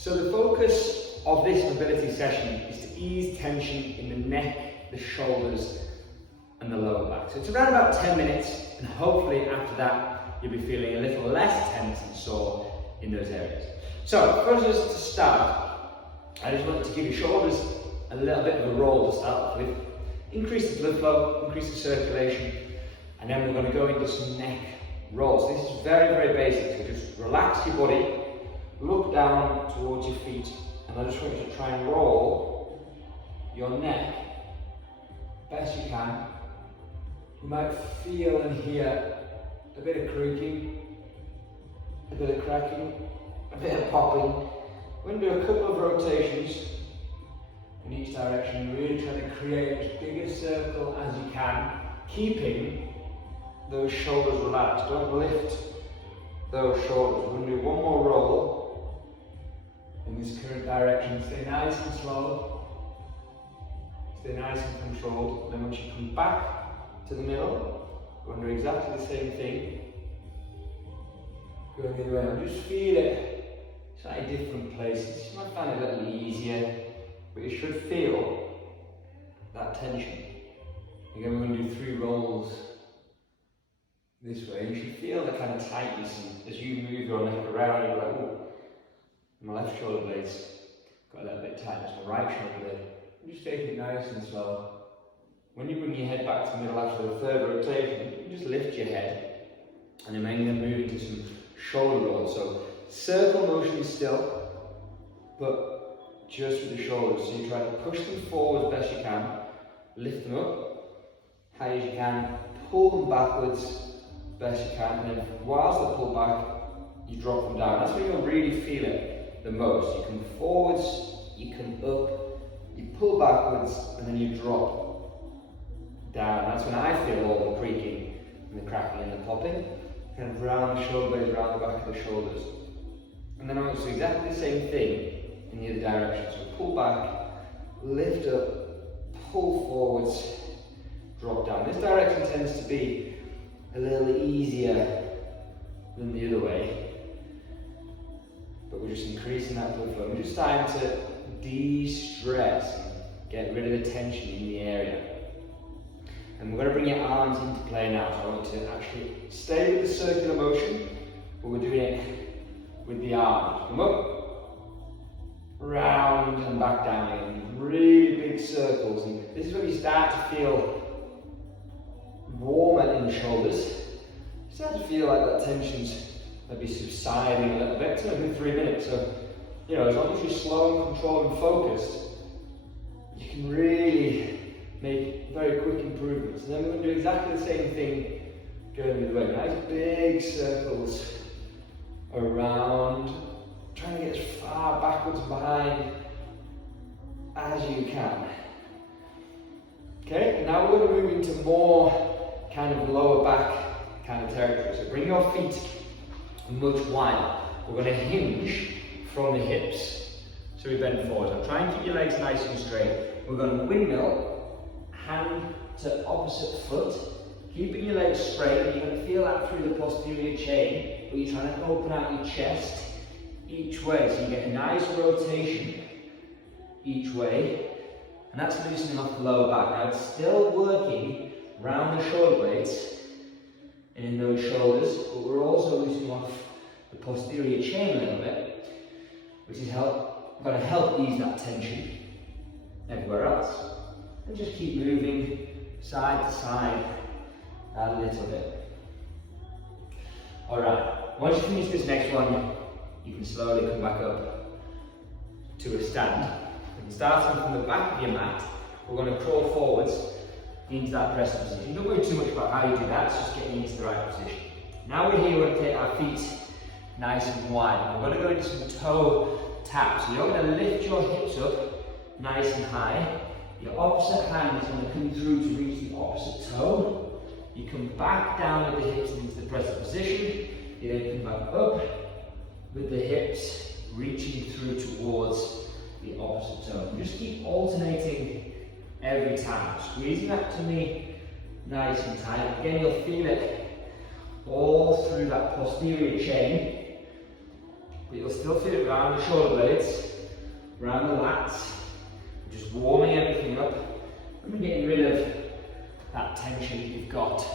So the focus of this mobility session is to ease tension in the neck, the shoulders and the lower back. So it's around about 10 minutes, and hopefully after that you'll be feeling a little less tense and sore in those areas. So first, just to start, I just wanted to give your shoulders a little bit of a roll to start with. Increase the blood flow, increase the circulation, and then we're going to go into some neck rolls. This is very, very basic. So just relax your body, look down towards your feet, and I just want you to try and roll your neck best you can. You might feel and hear a bit of creaking, a bit of cracking, a bit of popping. We're going to do a couple of rotations in each direction, really trying to create as big a circle as you can, keeping those shoulders relaxed. Don't lift those shoulders. We're going to do one more roll in this current direction. Stay nice and slow. Stay nice and controlled. And then once you come back to the middle, we're going to do exactly the same thing. Going the other way. And just feel it slightly different places. You might find it a little easier, but you should feel that tension. Again, we're going to do 3 rolls this way. You should feel the kind of tightness as you move your neck around. You're like, oh, my left shoulder blade's got a little bit tight. It's my right shoulder blade. You just take it nice and slow. When you bring your head back to the middle after the 3rd rotation, you just lift your head, and then we're going to move into some shoulder rolls. So circle motion still, but just with the shoulders. So you try to push them forward as best you can, lift them up high as you can, pull them backwards best you can, and then whilst they pull back, you drop them down. That's when you'll really feel it the most. You come forwards, you come up, you pull backwards, and then you drop down. That's when I feel all the creaking and the cracking and the popping, kind of round the shoulder blades, around the back of the shoulders. And then I want to do exactly the same thing in the other direction. So pull back, lift up, pull forwards, drop down. This direction tends to be a little easier than the other way, but we're just increasing that blood flow. We're just starting to de-stress, get rid of the tension in the area. And we're going to bring your arms into play now. So I want you to actually stay with the circular motion, but we're doing it with the arms. Come up, round and back down again. Really big circles. And this is when you start to feel warmer in the shoulders. You start to feel like that tension's maybe subsiding a little bit. It's only been 3 minutes, so you know, as long as you're slow and controlled and focused, you can really make very quick improvements. And then we're going to do exactly the same thing going the other way. Nice big circles around, trying to get as far backwards and behind as you can. Okay, now we're going to move into more kind of lower back kind of territory. So bring your feet much wider. We're going to hinge from the hips. So we bend forward. So try and keep your legs nice and straight. We're going to windmill, hand to opposite foot, keeping your legs straight. You're going to feel that through the posterior chain, but you're trying to open out your chest each way. So you get a nice rotation each way, and that's loosening off the lower back. Now it's still working round the shoulder blades and in those shoulders, but we're also loosening off the posterior chain a little bit, which is going to help ease that tension everywhere else. And just keep moving side to side a little bit. Alright, once you finish this next one, you can slowly come back up to a stand. And starting from the back of your mat, we're going to crawl forwards into that press position. Don't worry too much about how you do that, it's just getting into the right position. Now we're here, we're going to take our feet nice and wide. We're going to go into some toe taps. So you're going to lift your hips up nice and high. Your opposite hand is going to come through to reach the opposite toe. You come back down with the hips into the press position. You then come back up with the hips reaching through towards the opposite toe. And just keep alternating every time. Squeezing that to me nice and tight. Again, you'll feel it all through that posterior chain but you'll still feel it around the shoulder blades, around the lats, just warming everything up and getting rid of that tension that you've got.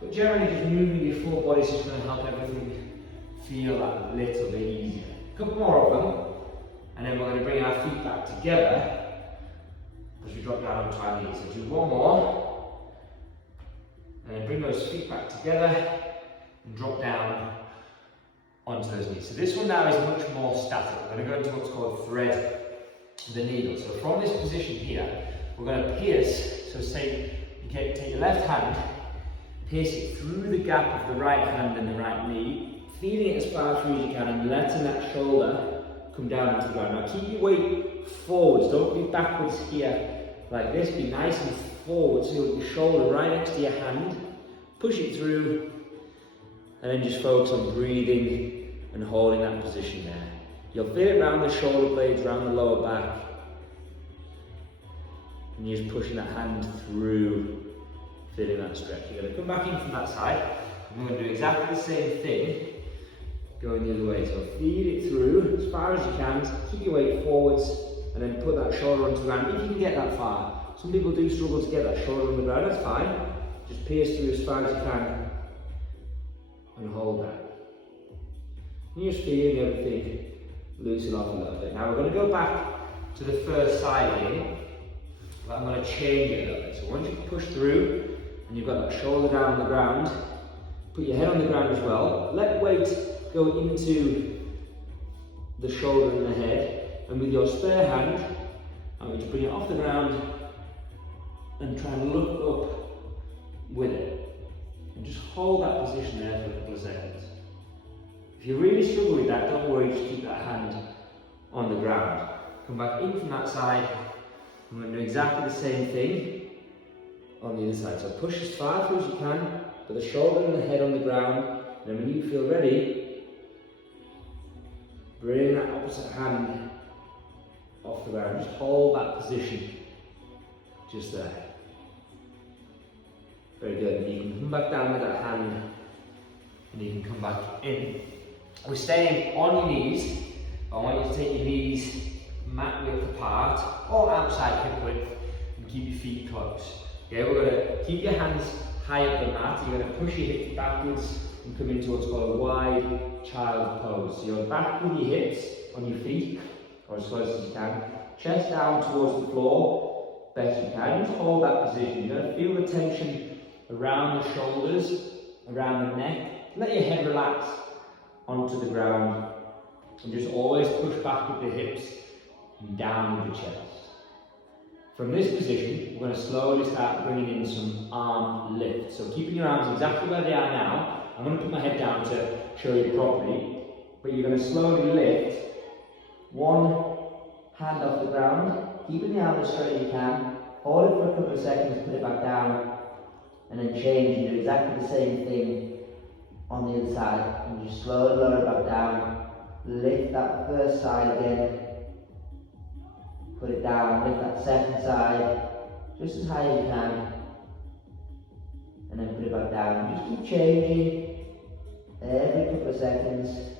But generally just moving your full body is just going to help everything feel that little bit easier. A couple more of them, and then we're going to bring our feet back together as we drop down onto our knees. So do one more, and then bring those feet back together and drop down onto those knees. So this one now is much more static. We're going to go into what's called thread the needle. So from this position here, we're going to pierce. So say you take your left hand, pierce it through the gap of the right hand and the right knee, feeling it as far through as you can and letting that shoulder come down into the ground. Now keep your weight forwards, don't be backwards here like this, be nice and forward so your shoulder right next to your hand, push it through, and then just focus on breathing and holding that position there. You'll feel it around the shoulder blades, around the lower back, and you're just pushing that hand through, feeling that stretch. You're going to come back in from that side, and we're going to do exactly the same thing, going the other way. So feed it through as far as you can, keep your weight forwards, and then put that shoulder onto the ground, if you can get that far. Some people do struggle to get that shoulder on the ground, that's fine. Just pierce through as far as you can, and hold that. And you're just feeling everything loosen off a little bit. Now we're going to go back to the first side again, but I'm going to change it a little bit. So once you push through, and you've got that shoulder down on the ground, put your head on the ground as well. Let weight go into the shoulder and the head, and with your spare hand, I'm going to bring it off the ground and try and look up with it. And just hold that position there for a couple of seconds. If you really struggle with that, don't worry, just keep that hand on the ground. Come back in from that side, and we're going to do exactly the same thing on the other side. So push as far through as you can, put the shoulder and the head on the ground, and then when you feel ready, bring that opposite hand off the ground. Just hold that position, just there. Very good. And you can come back down with that hand, and you can come back in. We're staying on your knees. I want you to take your knees mat width apart or outside hip width and keep your feet close. Okay, we're going to keep your hands high up the mat. You're going to push your hips backwards and come into what's called a wide child pose. So you're back with your hips on your feet, or as close as you can. Chest down towards the floor, best you can. Just hold that position. You're going to feel the tension around the shoulders, around the neck. Let your head relax onto the ground, and just always push back with the hips and down with the chest. From this position, we're going to slowly start bringing in some arm lift. So keeping your arms exactly where they are now. I'm going to put my head down to show you properly, but you're going to slowly lift one hand off the ground, keeping the arm as straight as you can, hold it for a couple of seconds, put it back down, and then change and do exactly the same thing on the other side. And just slowly lower it back down, lift that first side again, put it down, lift that second side, just as high as you can, and then put it back down. Just keep changing every couple of seconds.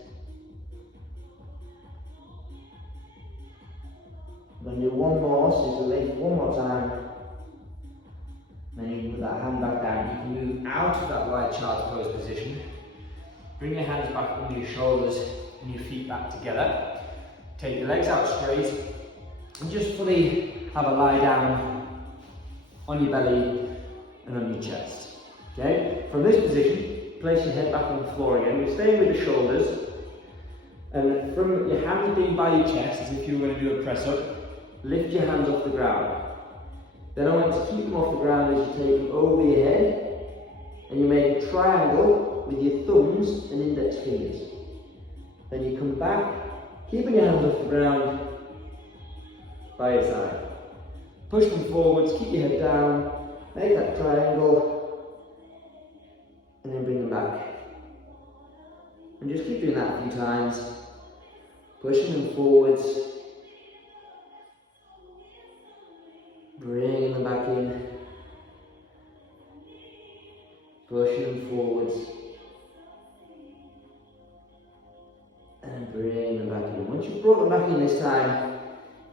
I'm going to do one more, so you lift one more time, and then you can put that hand back down. You can move out of that wide child's pose position. Bring your hands back under your shoulders and your feet back together. Take your legs out straight and just fully have a lie down on your belly and on your chest. Okay? From this position, place your head back on the floor again. We're staying with the shoulders, and from your hands being by your chest, as if you were going to do a press up, lift your hands off the ground. Then I want you to keep them off the ground as you take them over your head, and you make a triangle with your thumbs and index fingers. Then you come back, keeping your hands off the ground by your side. Push them forwards, keep your head down, make that triangle, and then bring them back. And just keep doing that a few times, pushing them forwards, bringing them back in, pushing them forwards, and bring just brought them back in this time.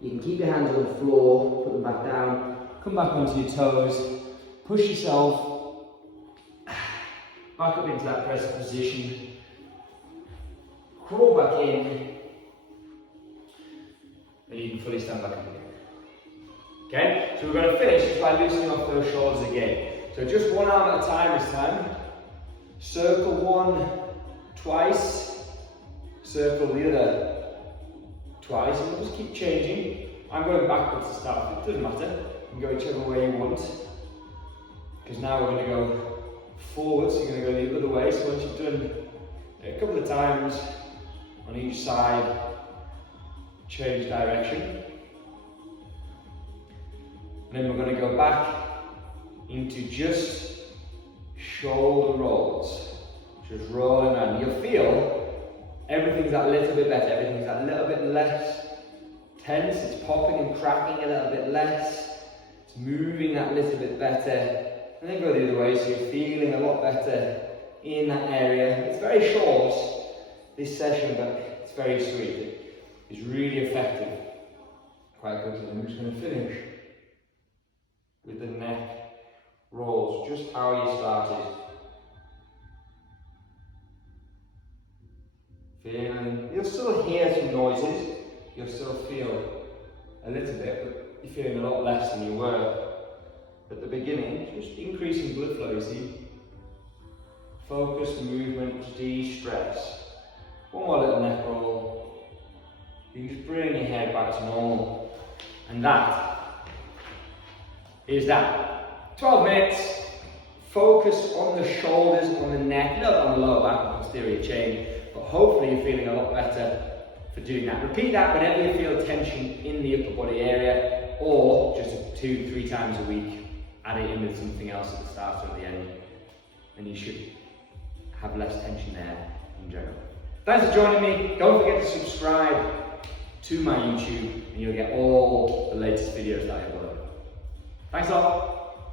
You can keep your hands on the floor, put them back down, come back onto your toes, push yourself back up into that press position, crawl back in, and you can fully stand back up again. Okay, so we're going to finish just by loosening off those shoulders again. So just one arm at a time this time. Circle one twice, circle the other twice, and we'll just keep changing. I'm going backwards to start with, it doesn't matter. You can go whichever way you want. Because now we're going to go forward, so you're going to go the other way. So once you've done it a couple of times on each side, change direction. And then we're going to go back into just shoulder rolls. Just rolling around. You'll feel everything's that little bit better, everything's that little bit less tense, it's popping and cracking a little bit less, it's moving that little bit better. And then go the other way, so you're feeling a lot better in that area. It's very short, this session, but it's very sweet. It's really effective. Quite quickly, I'm just going to finish with the neck rolls, just how you started. Feeling, you'll still hear some noises, you'll still feel a little bit, but you're feeling a lot less than you were at the beginning. Just increasing blood flow, you see. Focus, movement, de-stress. One more little neck roll. You can just bring your head back to normal. And that is that. 12 minutes. Focus on the shoulders, on the neck, a little bit on the lower back, posterior chain. But hopefully you're feeling a lot better for doing that. Repeat that whenever you feel tension in the upper body area, or just 2-3 times a week. Add it in with something else at the start or at the end, and you should have less tension there in general. Thanks for joining me. Don't forget to subscribe to my YouTube, and you'll get all the latest videos that I upload. Thanks a lot.